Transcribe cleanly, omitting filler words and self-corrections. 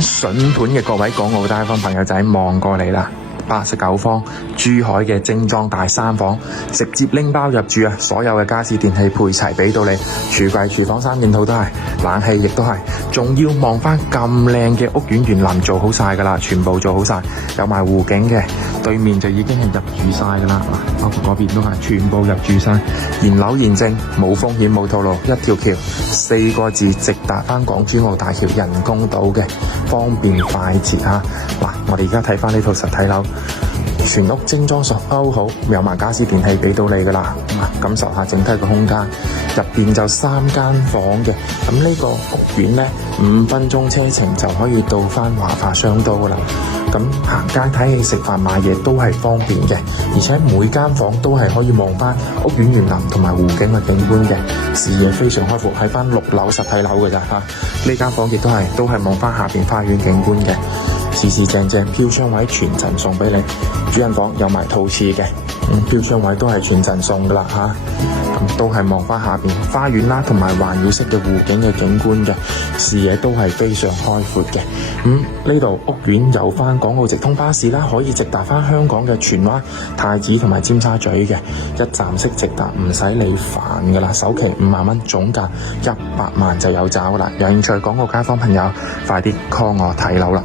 筍盤嘅各位港澳街坊朋友仔望過嚟啦，89方珠海嘅精裝大3房，直接拎包入住啊！所有嘅家私電器配齊俾到你，廚櫃、廚房3件套都係，冷氣亦都係，仲要望翻咁靚嘅屋苑園林做好晒噶啦，全部做好晒，有埋湖景嘅，對面就已經係入住晒噶啦，包括嗰邊都係全部入住晒，現樓現證，冇風險冇套路，一條橋4個字直達翻港珠澳大橋人工島嘅，方便快捷啊！嗱，我哋而家睇翻呢套實體樓。全屋精裝熟歐好，有埋家私電器俾到你噶啦，感受下整體嘅空間。入邊就3間房嘅，咁呢個屋苑呢，5分鐘車程就可以到翻華發商都噶啦。咁行街睇戲食飯買嘢都係方便嘅，而且每間房都係可以望翻屋苑園林同埋湖景嘅景觀嘅，視野非常開闊，喺翻6樓實體樓嘅咋嚇。呢間房亦都係望翻下邊花園景觀嘅。四正飄窗位全層送俾你，主人房有埋套廁嘅，飄窗位都係全層送噶啦嚇，咁都係望翻下邊花園啦，同埋環繞式嘅湖景嘅景觀嘅，視野都係非常開闊嘅。呢度屋苑有翻港澳直通巴士啦，可以直達翻香港嘅荃灣、太子同埋尖沙咀嘅，一站式直達，唔使你煩噶啦，首期5萬蚊，總價100萬就有找噶啦。有興趣港澳街坊朋友，快啲 call 我睇樓啦！